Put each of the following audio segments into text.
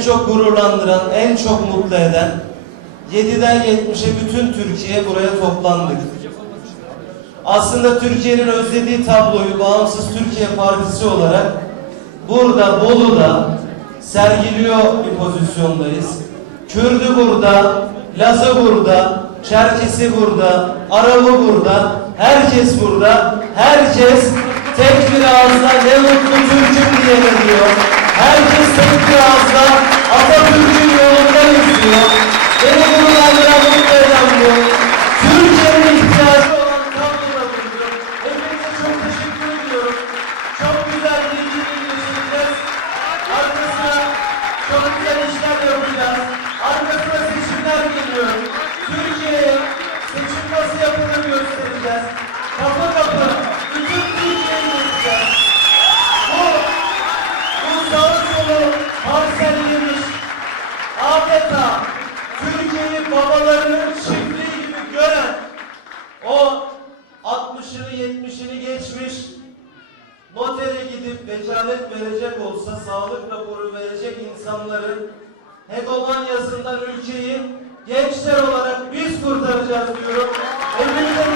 çok gururlandıran, en çok mutlu eden 7'den 70'e bütün Türkiye buraya toplandık. Aslında Türkiye'nin özlediği tabloyu Bağımsız Türkiye Partisi olarak burada Bolu'da sergiliyor bir pozisyondayız. Kürdü burada, Lazı burada, Çerkesi burada, Arabı burada, herkes burada. Herkes tek bir ağızla ne mutlu Türk'üm diye diyor. Göstereceğiz. Kapı kapı bütün Türkiye'yi gezeceğiz. Bu, bu sağı solu parsellemiş adeta Türkiye'yi babalarının çiftliği gibi gören o 60'ını 70'ini geçmiş notere gidip vekalet verecek olsa sağlık raporu verecek insanların hegemonyasından ülkeyi gençler olarak biz kurtaracağız diyorum. Hepinize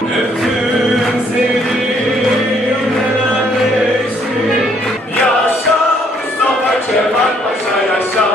Yaşa Mustafa Kemal Paşa yaşa.